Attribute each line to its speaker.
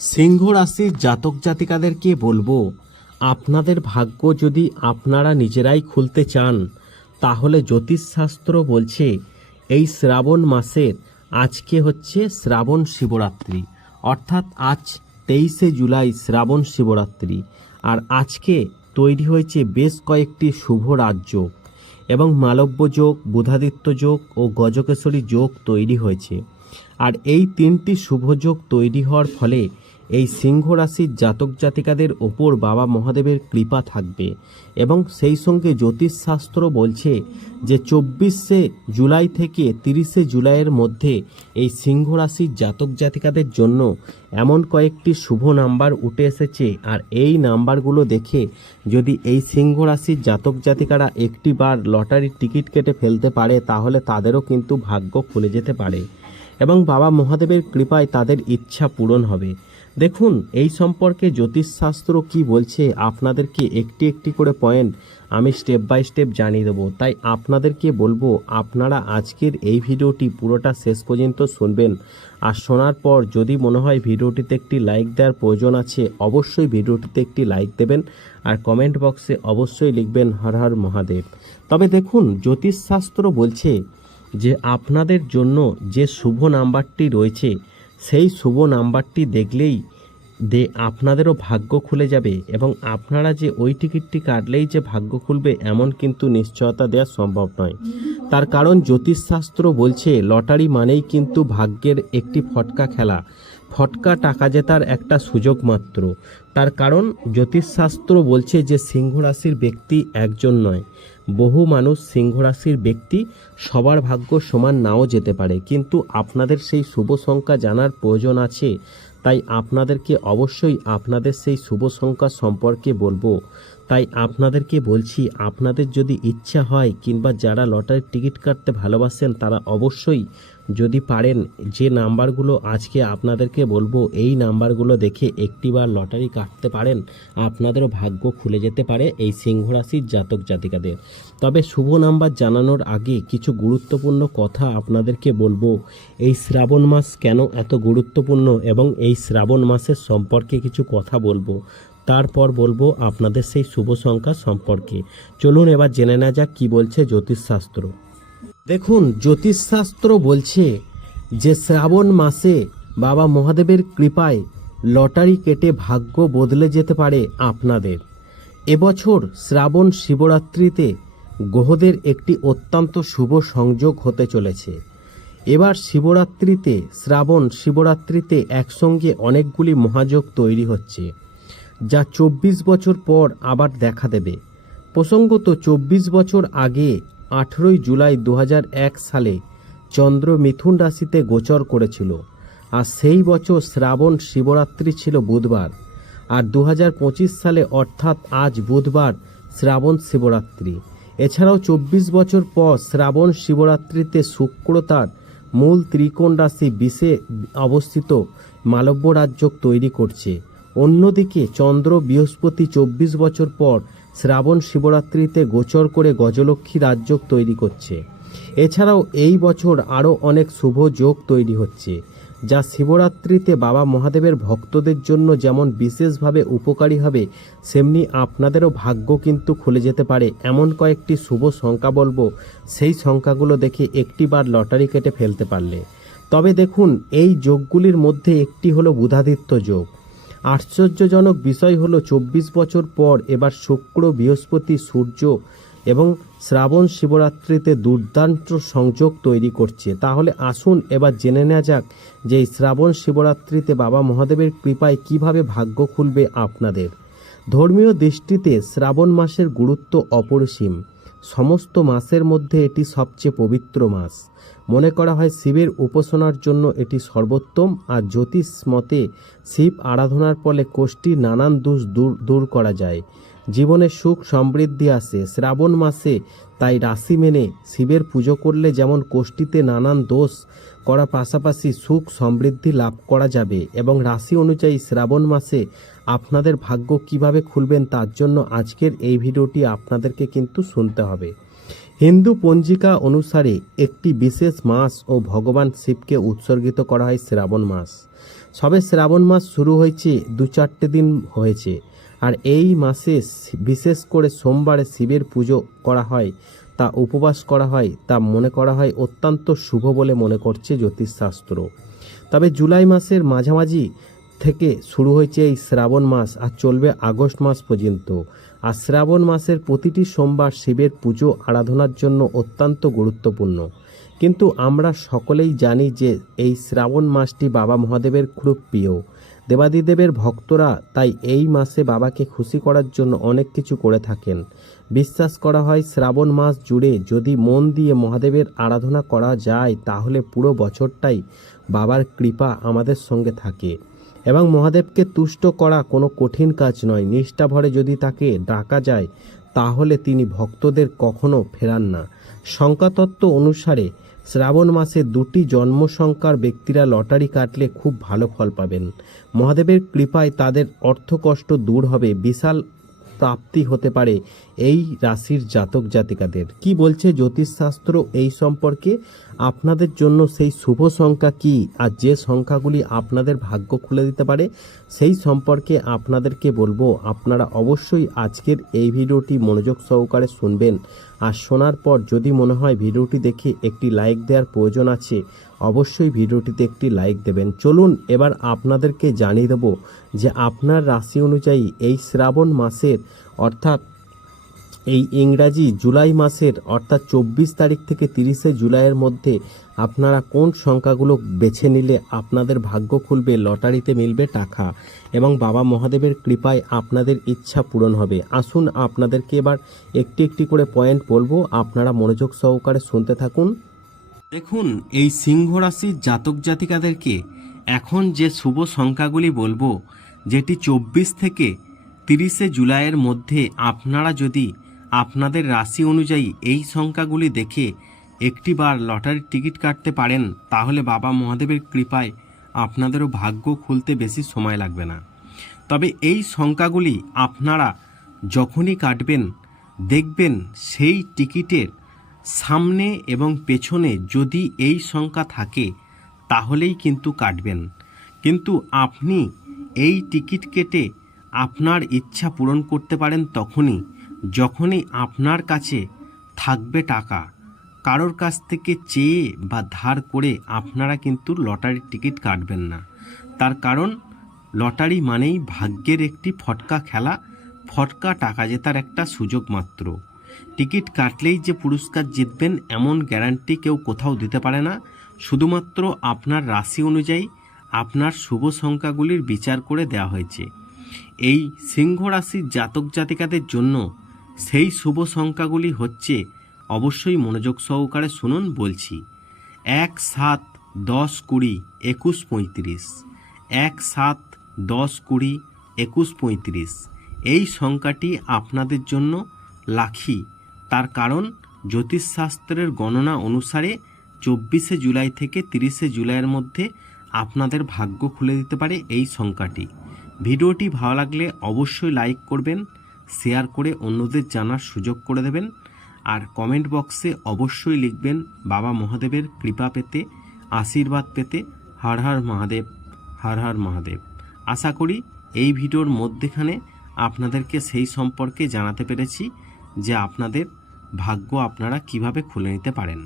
Speaker 1: সিংহ রাশির জাতক জাতিকাদেরকে বলব, আপনাদের ভাগ্য যদি আপনারা নিজেরাই খুলতে চান, তাহলে জ্যোতিষশাস্ত্র বলছে, এই শ্রাবণ মাসের আজকে হচ্ছে শ্রাবণ শিবরাত্রি। অর্থাৎ আজ তেইশে জুলাই শ্রাবণ শিবরাত্রি। আর আজকে তৈরি হয়েছে বেশ কয়েকটি শুভ রাজ্য। এবং মালব্য যোগ, বুধাদিত্য যোগ ও গজকেশরী যোগ তৈরি হয়েছে। আর এই তিনটি শুভযোগ তৈরি হওয়ার ফলে এই সিংহ রাশির জাতক জাতিকাদের ওপর বাবা মহাদেবের কৃপা থাকবে এবং সেই সঙ্গে জ্যোতিষশাস্ত্র বলছে যে চব্বিশে জুলাই থেকে তিরিশে জুলাইয়ের মধ্যে এই সিংহ রাশির জাতক জাতিকাদের জন্য এমন কয়েকটি শুভ নাম্বার উঠে এসেছে। আর এই নাম্বারগুলো দেখে যদি এই সিংহ রাশির জাতক জাতিকারা একটি বার লটারির টিকিট কেটে ফেলতে পারে, তাহলে তাদেরও কিন্তু ভাগ্য খুলে যেতে পারে এবং বাবা মহাদেবের কৃপায় তাদের ইচ্ছা পূরণ হবে। দেখুন, এই সম্পর্কে জ্যোতিষশাস্ত্র কি বলছে, আপনাদেরকে একটি একটি করে পয়েন্ট আমি স্টেপ বাই স্টেপ জানিয়ে দেবো। তাই আপনাদেরকে বলব, আপনারা আজকের এই ভিডিওটি পুরোটা শেষ পর্যন্ত শুনবেন। আর শোনার পর যদি মনে হয় ভিডিওটিতে একটি লাইক দেওয়ার প্রয়োজন আছে, অবশ্যই ভিডিওটিতে একটি লাইক দেবেন আর কমেন্ট বক্সে অবশ্যই লিখবেন হর হর মহাদেব। তবে দেখুন, জ্যোতিষশাস্ত্র বলছে যে আপনাদের জন্য যে শুভ নাম্বারটি রয়েছে সেই শুভ নাম্বারটি দেখলেই দে আপনাদেরও ভাগ্য খুলে যাবে এবং আপনারা যে ওই টিকিটটি কাটলেই যে ভাগ্য খুলবে এমন কিন্তু নিশ্চয়তা দেওয়া সম্ভব নয়। তার কারণ জ্যোতিষশাস্ত্র বলছে, লটারি মানেই কিন্তু ভাগ্যের একটি ফটকা খেলা। ফটকা টাকা জেতার একটা সুযোগ মাত্র। তার কারণ জ্যোতিষশাস্ত্র বলছে যে সিংহ রাশির ব্যক্তি একজন নয়। বহু মানুষ সিংহরাশির ব্যক্তি, সবার ভাগ্য সমান নাও যেতে পারে। কিন্তু আপনাদের সেই শুভ সংখ্যা জানার প্রয়োজন আছে, তাই আপনাদেরকে অবশ্যই আপনাদের সেই শুভ সংখ্যা সম্পর্কে বলব। তাই আপনাদেরকে বলছি, আপনাদের যদি ইচ্ছা হয় কিংবা যারা লটারির টিকিট কাটতে ভালোবাসেন, তারা অবশ্যই যদি পারেন, যে নাম্বারগুলো আজকে আপনাদেরকে বলব, এই নাম্বারগুলো দেখে একটিবার লটারি কাটতে পারেন। আপনাদেরও ভাগ্য খুলে যেতে পারে এই সিংহ রাশির জাতক জাতিকাদের। তবে শুভ নাম্বার জানানোর আগে কিছু গুরুত্বপূর্ণ কথা আপনাদেরকে বলব। এই শ্রাবণ মাস কেন এত গুরুত্বপূর্ণ এবং এই শ্রাবণ মাসের সম্পর্কে কিছু কথা বলব। তারপর বলব আপনাদের সেই শুভ সংখ্যা সম্পর্কে। চলুন এবার জেনে নেওয়া যাক কী বলছে জ্যোতিষশাস্ত্র। দেখুন, জ্যোতিষশাস্ত্র বলছে যে শ্রাবণ মাসে বাবা মহাদেবের কৃপায় লটারি কেটে ভাগ্য বদলে যেতে পারে আপনাদের। এবছর শ্রাবণ শিবরাত্রিতে গ্রহদের একটি অত্যন্ত শুভ সংযোগ হতে চলেছে। এবার শিবরাত্রিতে, শ্রাবণ শিবরাত্রিতে একসঙ্গে অনেকগুলি মহাযোগ তৈরি হচ্ছে, যা চব্বিশ বছর পর আবার দেখা দেবে। প্রসঙ্গত চব্বিশ বছর আগে আঠেরোই জুলাই দু হাজার এক সালে চন্দ্র মিথুন রাশিতে গোচর করেছিল। আর সেই বছর শ্রাবণ শিবরাত্রি ছিল বুধবার। আর দু হাজার পঁচিশ সালে অর্থাৎ আজ বুধবার শ্রাবণ শিবরাত্রি। এছাড়াও চব্বিশ বছর পর শ্রাবণ শিবরাত্রিতে শুক্র তার মূল ত্রিকোণ রাশি বিষে অবস্থিত মালব্য রাজ্য তৈরি করছে। অন্যদিকে চন্দ্র বৃহস্পতি চব্বিশ বছর পর শ্রাবণ শিবরাত্রিতে গোচর করে গজলক্ষ্মী রাজ্য তৈরি করছে। এছাড়াও এই বছর আরও অনেক শুভ যোগ তৈরি হচ্ছে, যা শিবরাত্রিতে বাবা মহাদেবের ভক্তদের জন্য যেমন বিশেষভাবে উপকারী হবে, সেমনি আপনাদেরও ভাগ্য কিন্তু খুলে যেতে পারে এমন কয়েকটি শুভ সংখ্যা বলব। সেই সংখ্যাগুলো দেখে একটিবার লটারি কেটে ফেলতে পারলে। তবে দেখুন, এই যোগগুলির মধ্যে একটি হলো বুধাদিত্য যোগ। আশ্চর্যজনক বিষয় হলো, চব্বিশ বছর পর এবার শুক্র, বৃহস্পতি, সূর্য এবং শ্রাবণ শিবরাত্রিতে দুর্দান্ত সংযোগ তৈরি করছে। তাহলে আসুন এবার জেনে নেওয়া যাক যে শ্রাবণ শিবরাত্রিতে বাবা মহাদেবের কৃপায় কীভাবে ভাগ্য খুলবে আপনাদের। ধর্মীয় দৃষ্টিতে শ্রাবণ মাসের গুরুত্ব অপরিসীম। সমস্ত মাসের মধ্যে এটি সবচেয়ে পবিত্র মাস। মনে করা হয় শিবের উপাসনার জন্য এটি সর্বোত্তম, আর জ্যোতিষ মতে শিব আরাধনার ফলে কোষ্ঠীর নানান দোষ দূর দূর করা যায়। জীবনে সুখ সমৃদ্ধি আসে। শ্রাবণ মাসে তাই রাশি মেনে শিবের পুজো করলে যেমন কোষ্ঠীতে নানান দোষ করা পাশাপাশি সুখ সমৃদ্ধি লাভ করা যাবে এবং রাশি অনুযায়ী শ্রাবণ মাসে আপনাদের ভাগ্য কীভাবে খুলবেন তার জন্য আজকের এই ভিডিওটি আপনাদেরকে কিন্তু শুনতে হবে। হিন্দু পঞ্জিকা অনুসারে একটি বিশেষ মাস ও ভগবান শিবকে উৎসর্গিত করা হয় শ্রাবণ মাস। সবে শ্রাবণ মাস শুরু হয়েছে, দু চারটে দিন হয়েছে। আর এই মাসে বিশেষ করে সোমবারে শিবের পুজো করা হয় তা উপবাস করা হয়, তা মনে করা হয় অত্যন্ত শুভ বলে মনে করছে জ্যোতিষশাস্ত্র। তবে জুলাই মাসের মাঝামাঝি থেকে শুরু হয়েছে এই শ্রাবণ মাস আর চলবে আগস্ট মাস পর্যন্ত। আর শ্রাবণ মাসের প্রতিটি সোমবার শিবের পুজো আরাধনার জন্য অত্যন্ত গুরুত্বপূর্ণ। কিন্তু আমরা সকলেই জানি যে এই শ্রাবণ মাসটি বাবা মহাদেবের খুব প্রিয়। দেবাদিদেবের ভক্তরা তাই এই মাসে বাবাকে খুশি করার জন্য অনেক কিছু করে থাকেন। বিশ্বাস করা হয় শ্রাবণ মাস জুড়ে যদি মন দিয়ে মহাদেবের আরাধনা করা যায়, তাহলে পুরো বছরটাই বাবার কৃপা আমাদের সঙ্গে থাকে। এবং মহাদেবকে তুষ্ট করা কোনো কঠিন কাজ নয়। নিষ্ঠা ভরে যদি তাকে ডাকা যায়, তাহলে তিনি ভক্তদের কখনো ফেরান না। সংখ্যাতত্ত্ব অনুসারে শ্রাবণ মাসে দুটি জন্ম সংখ্যার ব্যক্তিরা লটারি কাটলে খুব ভালো ফল পাবেন। মহাদেবের কৃপায় তাদের অর্থকষ্ট দূর হবে, বিশাল প্রাপ্তি হতে পারে এই রাশির জাতক জাতিকাদের। কি বলছে জ্যোতিষশাস্ত্র এই সম্পর্কে? আপনাদের জন্য সেই শুভ সংখ্যা কি? আর যে সংখ্যাগুলি আপনাদের ভাগ্য খুলে দিতে পারে, সেই সম্পর্কে আপনাদেরকে বলব। আপনারা অবশ্যই আজকের এই ভিডিওটি মনোযোগ সহকারে শুনবেন। আর শোনার পর যদি মনে হয় ভিডিওটি দেখে একটি লাইক দেওয়ার প্রয়োজন আছে, অবশ্যই ভিডিওটিতে একটি লাইক দেবেন। চলুন এবার আপনাদেরকে জানিয়ে দেব যে আপনার রাশি অনুযায়ী এই শ্রাবণ মাসের অর্থাৎ এই ইংরাজি জুলাই মাসের অর্থাৎ চব্বিশ তারিখ থেকে তিরিশে জুলাইয়ের মধ্যে আপনারা কোন সংখ্যাগুলো বেছে নিলে আপনাদের ভাগ্য খুলবে, লটারিতে মিলবে টাকা এবং বাবা মহাদেবের কৃপায় আপনাদের ইচ্ছা পূরণ হবে। আসুন আপনাদেরকে এবার একটি একটি করে পয়েন্ট বলব। আপনারা মনোযোগ সহকারে শুনতে থাকুন। দেখুন, এই সিংহ রাশির জাতক জাতিকাদেরকে এখন যে শুভ সংখ্যাগুলি বলব, যেটি চব্বিশ থেকে তিরিশে জুলাইয়ের মধ্যে আপনারা যদি আপনাদের রাশি অনুযায়ী এই সংখ্যাগুলি দেখে একটিবার লটারির টিকিট কাটতে পারেন, তাহলে বাবা মহাদেবের কৃপায় আপনাদেরও ভাগ্য খুলতে বেশি সময় লাগবে না। তবে এই সংখ্যাগুলি আপনারা যখনই কাটবেন, দেখবেন সেই টিকিটের সামনে এবং পেছনে যদি এই সংখ্যা থাকে, তাহলেই কিন্তু কাটবেন। কিন্তু আপনি এই টিকিট কেটে আপনার ইচ্ছা পূরণ করতে পারেন তখনই। যখনই আপনার কাছে থাকবে টাকা, কারোর কাছ থেকে চেয়ে বা ধার করে আপনারা কিন্তু লটারির টিকিট কাটবেন না। তার কারণ, লটারি মানেই ভাগ্যের একটি ফটকা খেলা, ফটকা টাকা জেতার একটা সুযোগ মাত্র। টিকিট কাটলেই যে পুরস্কার জিতবেন এমন গ্যারান্টি কেউ কোথাও দিতে পারে না। শুধুমাত্র আপনার রাশি অনুযায়ী আপনার শুভ সংখ্যাগুলির বিচার করে দেওয়া হয়েছে। এই সিংহ রাশির জাতক জাতিকাদের জন্য সেই শুভ সংখ্যাগুলি হচ্ছে, অবশ্যই মনোযোগ সহকারে শুনুন বলছি। এক সাত দশ কুড়ি একুশ পঁয়ত্রিশ। এক সাত দশ কুড়ি একুশ পঁয়ত্রিশ। এই সংখ্যাটি আপনাদের জন্য লাখি। তার কারণ, জ্যোতিষশাস্ত্রের গণনা অনুসারে চব্বিশে জুলাই থেকে তিরিশে জুলাইয়ের মধ্যে আপনাদের ভাগ্য খুলে দিতে পারে এই সংখ্যাটি ভিডিওটি ভালো লাগলে অবশ্যই লাইক করবেন শেয়ার করে অন্যদের জানার সুযোগ করে দেবেন। আর কমেন্ট বক্সে অবশ্যই লিখবেন, বাবা মহাদেবের কৃপা পেতে, আশীর্বাদ পেতে, হর হর মহাদেব, হর হর মহাদেব। আশা করি এই ভিডিওর মধ্যেখানে আপনাদেরকে সেই সম্পর্কে জানাতে পেরেছি যে আপনাদের ভাগ্য আপনারা কীভাবে খুলে নিতে পারেন।